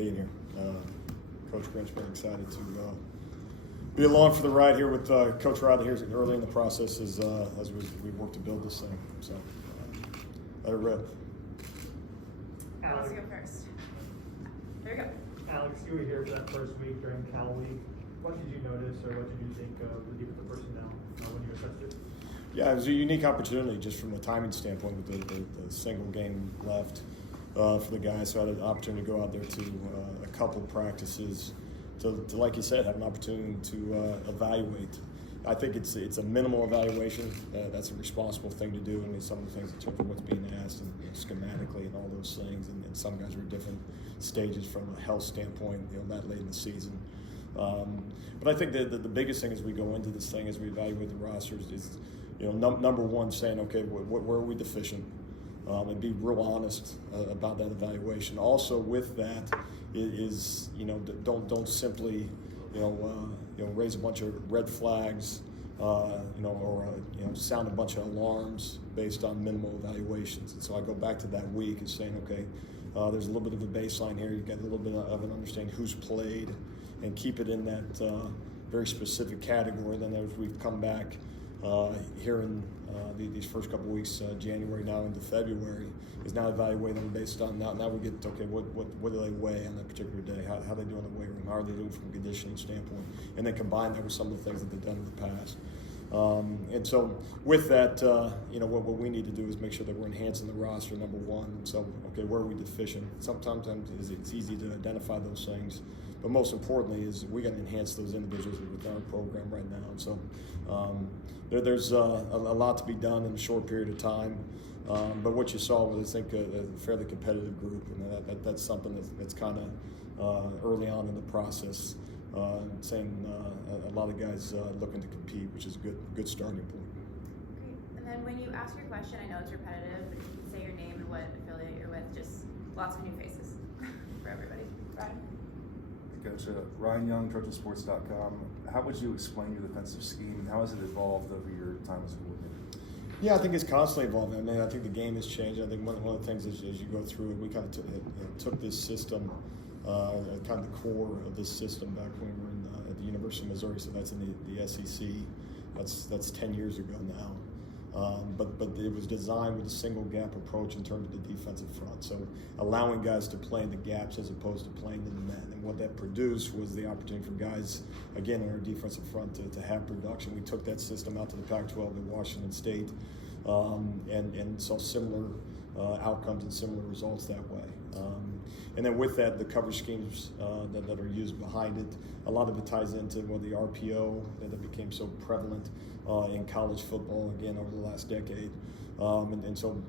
being here. Coach Grinch, very excited to be along for the ride here with Coach Riley here early in the process as we work to build this thing. So, let it rip. Alex, go first. There you go. Alex, you were here for that first week during Cal Week. What did you notice, or what did you think of the defensive personnel when you assessed it? Yeah, it was a unique opportunity just from the timing standpoint with the single game left for the guys. So I had an opportunity to go out there to a couple practices to, like you said, have an opportunity to evaluate. I think it's a minimal evaluation. That's a responsible thing to do. I mean, some of the things in terms of what's being asked and schematically and all those things. And some guys are at different stages from a health standpoint, that late in the season. But I think the biggest thing as we go into this thing, as we evaluate the rosters, is number one, saying, okay, where are we deficient? And be real honest about that evaluation. Also, with that is don't simply raise a bunch of red flags, or sound a bunch of alarms based on minimal evaluations. And so I go back to that week and saying, okay, there's a little bit of a baseline here. You got a little bit of an understanding who's played, and keep it in that very specific category. Then as we've come back here in these first couple of weeks, January now into February, is now evaluating based on now we get, okay, what do they weigh on that particular day? How they do in the weight room? How are they doing from a conditioning standpoint? And then combine that with some of the things that they've done in the past. And so with that, what we need to do is make sure that we're enhancing the roster, number one. And so, okay, where are we deficient? Sometimes it's easy to identify those things, but most importantly is we got to enhance those individuals within our program right now. And so there's a lot to be done in a short period of time. But what you saw was, I think, a fairly competitive group, and that's something that's kind of early on in the process. Saying a lot of guys looking to compete, which is a good starting point. Great. And then when you ask your question, I know it's repetitive, but if you can say your name and what affiliate you're with, just lots of new faces for everybody. Ryan? Coach, Ryan Young, TrojanSports.com. How would you explain your defensive scheme? How has it evolved over your time as a coordinator? Yeah, I think it's constantly evolving. I mean, I think the game has changed. I think one of the things as you go through it, we kind of took this system, kind of the core of this system back when we were at the University of Missouri. So that's in the SEC. That's 10 years ago now. But it was designed with a single gap approach in terms of the defensive front. So allowing guys to play in the gaps as opposed to playing in the net. And what that produced was the opportunity for guys, again, in our defensive front to have production. We took that system out to the Pac-12 at Washington State and saw similar outcomes and similar results that way. And then with that, the coverage schemes that are used behind it, a lot of it ties into the RPO that became so prevalent in college football, again, over the last decade. And so,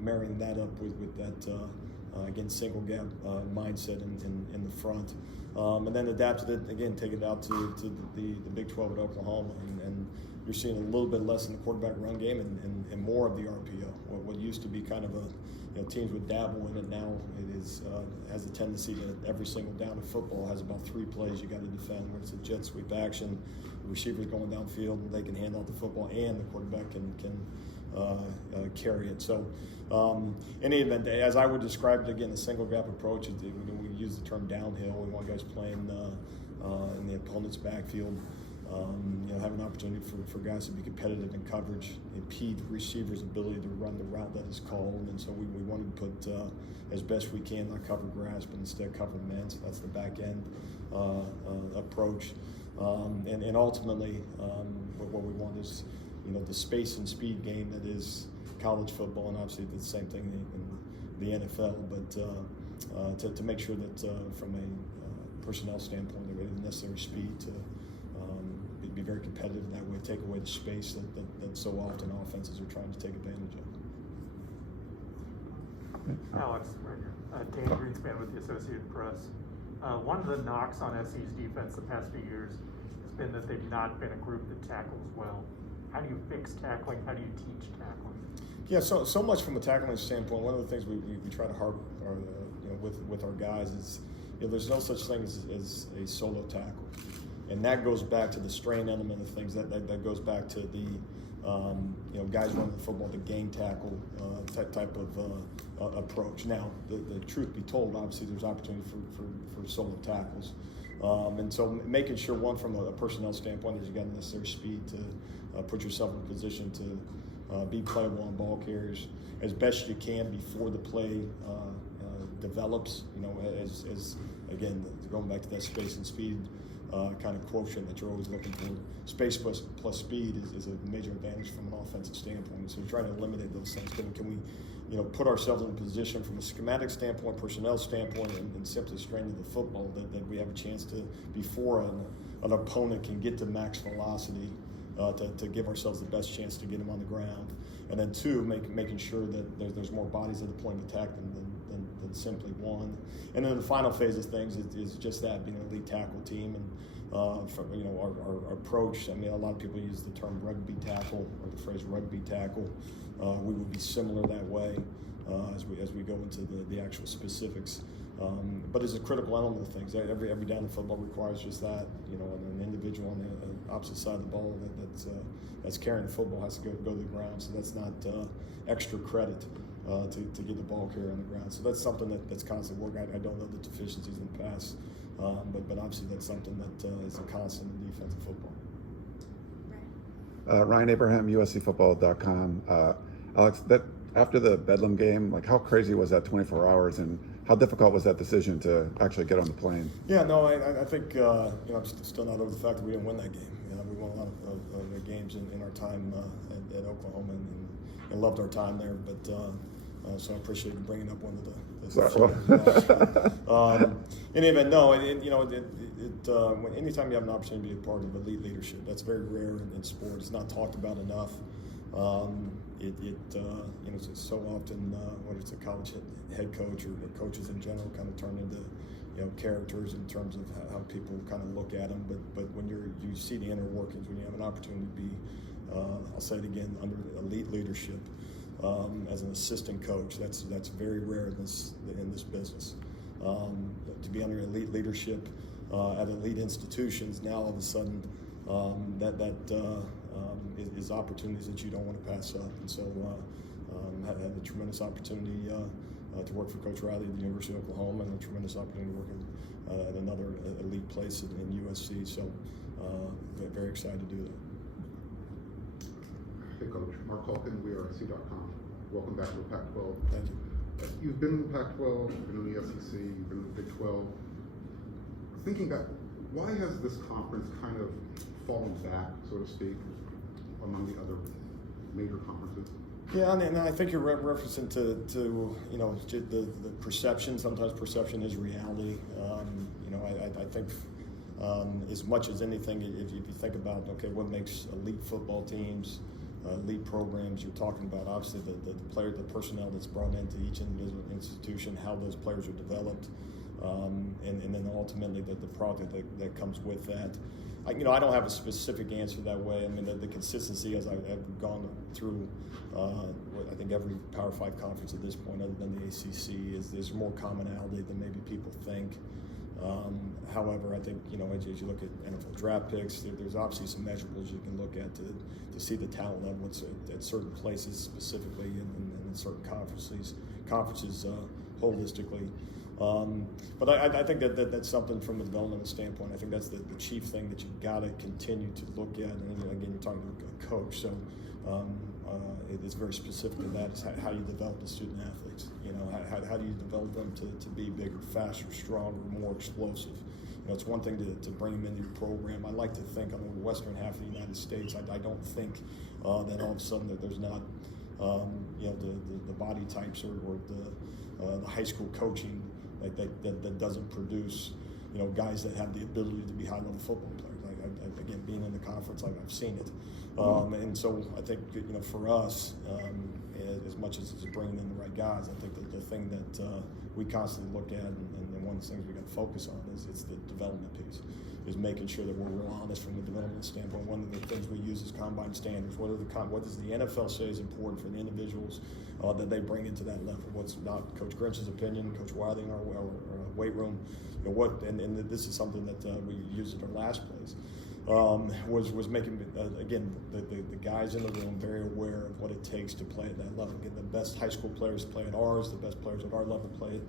marrying that up with that, again, single gap mindset in the front. And then adapted it, again, take it out to the Big 12 at Oklahoma. And you're seeing a little bit less in the quarterback run game and more of the RPO. What used to be kind of teams would dabble in it, now it is has a tendency that every single down of football has about 3 plays you got to defend, where it's a jet sweep action, the receiver's going downfield, and they can hand off the football, and the quarterback can carry it. So in any event, as I would describe it, again, the single gap approach, we use the term downhill. We want guys playing in the opponent's backfield. Have an opportunity for guys to be competitive in coverage, impede receivers' ability to run the route that is called, and so we wanted to put as best we can not cover grass, but instead cover men. So that's the back end approach, and ultimately what we want is the space and speed game that is college football, and obviously the same thing in the NFL. But to make sure that from a personnel standpoint, there is necessary speed to be very competitive in that way, take away the space that so often offenses are trying to take advantage of. Alex, Dan Greenspan with the Associated Press. One of the knocks on SC's defense the past few years has been that they've not been a group that tackles well. How do you fix tackling? How do you teach tackling? Yeah, so much from a tackling standpoint. One of the things we try to harp with our guys is there's no such thing as a solo tackle. And that goes back to the strain element of things. That goes back to the Guys running the football, the game tackle type of approach. Now, the truth be told, obviously there's opportunity for solo tackles. And so making sure, one, from a personnel standpoint, is you got the necessary speed to put yourself in a position to be playable on ball carriers as best you can before the play develops. As again, going back to that space and speed kind of quotient that you're always looking for. Space plus speed is a major advantage from an offensive standpoint. So we're trying to eliminate those things. Can we, put ourselves in a position from a schematic standpoint, personnel standpoint, and simply straining the football that we have a chance to, before an opponent can get to max velocity, to give ourselves the best chance to get them on the ground. And then two, making sure that there's more bodies at the point of attack than simply one. And then the final phase of things is just that, being an elite tackle team. And our approach, I mean, a lot of people use the term rugby tackle or the phrase rugby tackle. We would be similar that way as we go into the actual specifics. But it's a critical element of things. Every down in football requires just that. An individual on the opposite side of the ball that's carrying the football has to go to the ground. So that's not extra credit to get the ball carrier on the ground. So that's something that's constant work. I don't know the deficiencies in the past, but obviously that's something that is a constant in defensive football. Ryan Abraham, USCFootball.com. Alex, that after the Bedlam game, like how crazy was that 24 hours, and how difficult was that decision to actually get on the plane? Yeah, no, I think I'm still not over the fact that we didn't win that game. We won a lot of games in our time at Oklahoma and loved our time there. But so I appreciate you bringing up one of the in any event, no, anytime you have an opportunity to be a part of elite leadership, that's very rare in sports. It's not talked about enough. It's so often whether it's a college head coach or coaches in general kind of turn into characters in terms of how people kind of look at them. But when you see the inner workings, when you have an opportunity to be, I'll say it again, under elite leadership. As an assistant coach, that's very rare in this business. To be under elite leadership at elite institutions, now all of a sudden that is opportunities that you don't want to pass up. And so had a tremendous opportunity to work for Coach Riley at the University of Oklahoma, and a tremendous opportunity to work at another elite place in USC. So very excited to do that. Hey Coach, Mark Culkin, WeAreSC.com. Welcome back to the Pac-12. Thank you. You've been in the Pac-12, you've been in the SEC, you've been in the Big 12. Thinking back, why has this conference kind of fallen back, so to speak, among the other major conferences? Yeah, and I think you're referencing to the perception. Sometimes perception is reality. I think as much as anything, if you think about what makes elite football teams, elite programs, you're talking about obviously the personnel that's brought into each individual institution, how those players are developed, and then ultimately the product that comes with that. I don't have a specific answer that way. I mean, the consistency as I've gone through, I think every Power 5 conference at this point, other than the ACC, is there's more commonality than maybe people think. However, I think as you look at NFL draft picks, there's obviously some measurables you can look at to see the talent level at certain places specifically, and in certain conferences holistically. But I think that's something from a developmental standpoint. I think that's the chief thing that you've got to continue to look at. And again, you're talking to a coach, so it's very specific to that. Is how you develop the student athletes. How do you develop them to be bigger, faster, stronger, more explosive? It's one thing to bring them into your program. I like to think on the western half of the United States, I don't think that all of a sudden that there's not the body types or the high school coaching that doesn't produce guys that have the ability to be high level football players. Again, being in the conference, I've seen it, and so I think for us, as much as it's bringing in the right guys, I think that the thing that we constantly look at, and one of the things we got to focus on is it's the development piece, is making sure that we're real honest from a development standpoint. One of the things we use is combine standards. What does the NFL say is important for the individuals that they bring into that level? What's not Coach Grinch's opinion, Coach Wiley in our weight room, and this is something that we used at our last place. was making again the guys in the room very aware of what it takes to play at that level. Again, the best high school players play at ours, the best players at our level play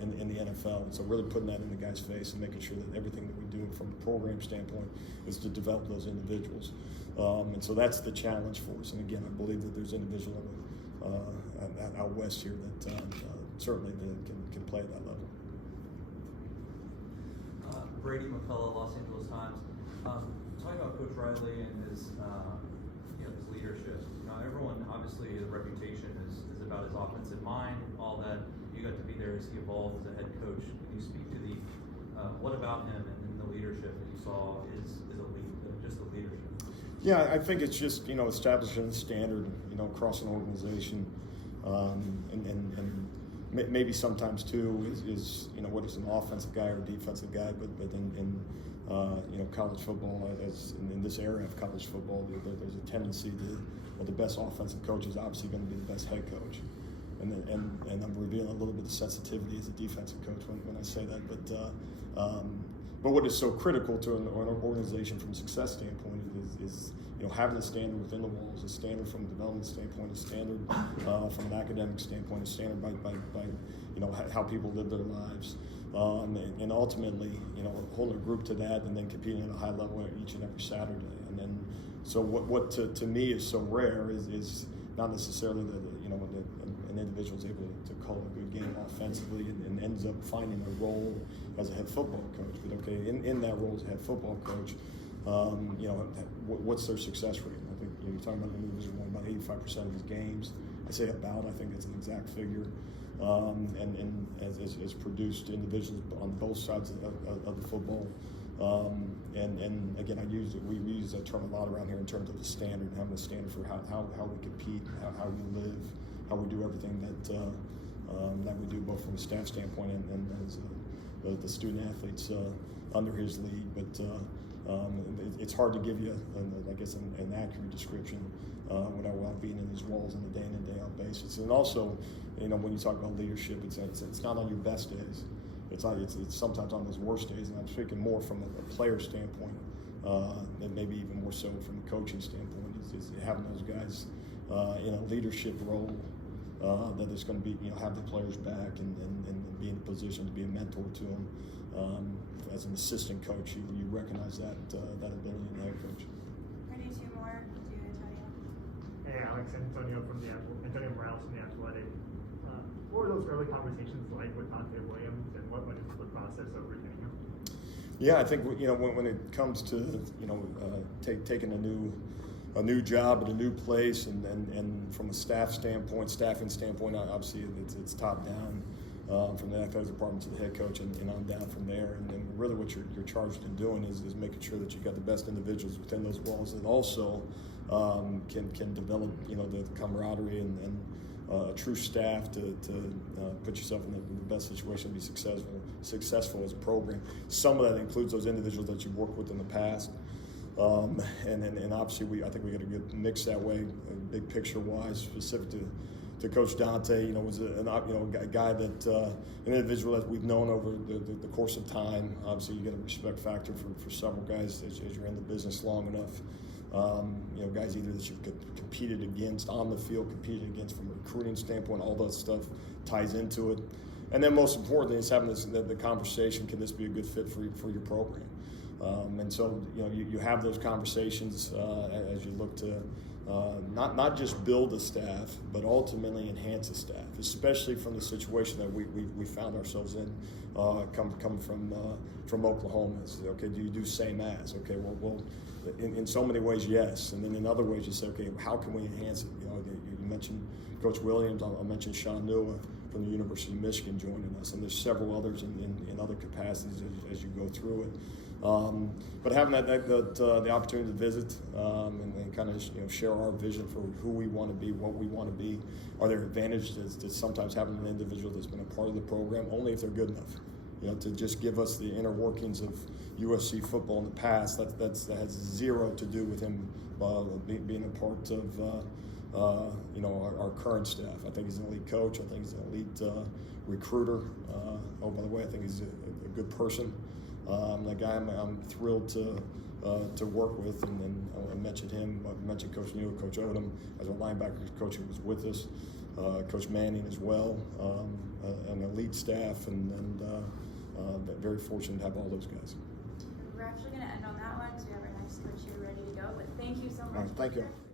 in the NFL. And so really putting that in the guy's face and making sure that everything that we do from a program standpoint is to develop those individuals. And so that's the challenge for us. And again, I believe that there's individuals out west here that certainly can play at that level. Brady McCullough, Los Angeles Times. Talking about Coach Riley and his leadership. Everyone obviously his reputation is about his offensive mind, all that. You got to be there as he evolved as a head coach. Can you speak to what about him and the leadership that you saw is elite, just the leadership? Yeah, I think it's just establishing a standard across an organization, and maybe sometimes too is what is an offensive guy or defensive guy, but in college football, as in this area of college football, there's a tendency to the best offensive coach is obviously going to be the best head coach, and I'm revealing a little bit of sensitivity as a defensive coach when I say that, but what is so critical to an organization from a success standpoint is having a standard within the walls, a standard from a development standpoint, a standard from an academic standpoint, a standard by how people live their lives, and ultimately holding a group to that, and then competing at a high level each and every Saturday. And then so what to me is so rare is not necessarily that an individual is able to call a good game offensively and ends up finding a role as a head football coach. But okay, in that role as a head football coach, what's their success rate? I think you're talking about an individual won about 85% of his games. I say about, I think it's an exact figure. And as produced individuals on both sides of the football. And again, we use that term a lot around here in terms of the standard, having a standard for how we compete, how we live, how we do everything that we do, both from a staff standpoint and as the student athletes under his lead. But it's hard to give you, an accurate description without being in these walls on a day in and day out basis. And also, when you talk about leadership, it's not on your best days. It's sometimes on those worst days. And I'm speaking more from a player standpoint, and maybe even more so from a coaching standpoint. Is having those guys in a leadership role that is going to be have the players back and be in a position to be a mentor to them. As an assistant coach, you recognize that ability in the head coach. Ready, two more. Do Antonio. Hey, Alex, Antonio Morales from The Athletic. What were those early conversations like with Donte Williams, and what went into the process of retaining him? Yeah, I think when it comes to taking a new job at a new place, and from a staffing standpoint, obviously it's top down. From the athletic department to the head coach and on down from there. And then really what you're charged in doing is making sure that you've got the best individuals within those walls that also can develop the camaraderie and a true staff to put yourself in the best situation to be successful as a program. Some of that includes those individuals that you've worked with in the past. And obviously I think we got a good mix that way, big picture wise, specific to Coach Donte, was a guy that an individual that we've known over the course of time. Obviously, you get a respect factor for several guys as you're in the business long enough. Guys either that you've competed against on the field, competed against from a recruiting standpoint. All that stuff ties into it. And then most importantly, is having the conversation. Can this be a good fit for your program? And so you have those conversations as you look to. Not just build a staff, but ultimately enhance a staff, especially from the situation that we found ourselves in, coming from Oklahoma. Okay, do you do same as? Okay, well, in so many ways, yes, and then in other ways, you say, okay, how can we enhance it? You mentioned Coach Williams. I'll mention Sean Nua from the University of Michigan joining us, and there's several others in other capacities as you go through it. But having the opportunity to visit and kind of share our vision for who we want to be, what we want to be. Are there advantages to sometimes having an individual that's been a part of the program, only if they're good enough? To just give us the inner workings of USC football in the past. That has zero to do with him being a part of our current staff. I think he's an elite coach. I think he's an elite recruiter. Oh, by the way, I think he's a good person. That guy, I'm thrilled to to work with, and then I mentioned him. I mentioned Coach Neal, Coach Odom as our linebackers coach who was with us, Coach Manning as well, an elite staff, and very fortunate to have all those guys. We're actually going to end on that one because we have our next coach here ready to go. But thank you so much. All right, thank you. Peter.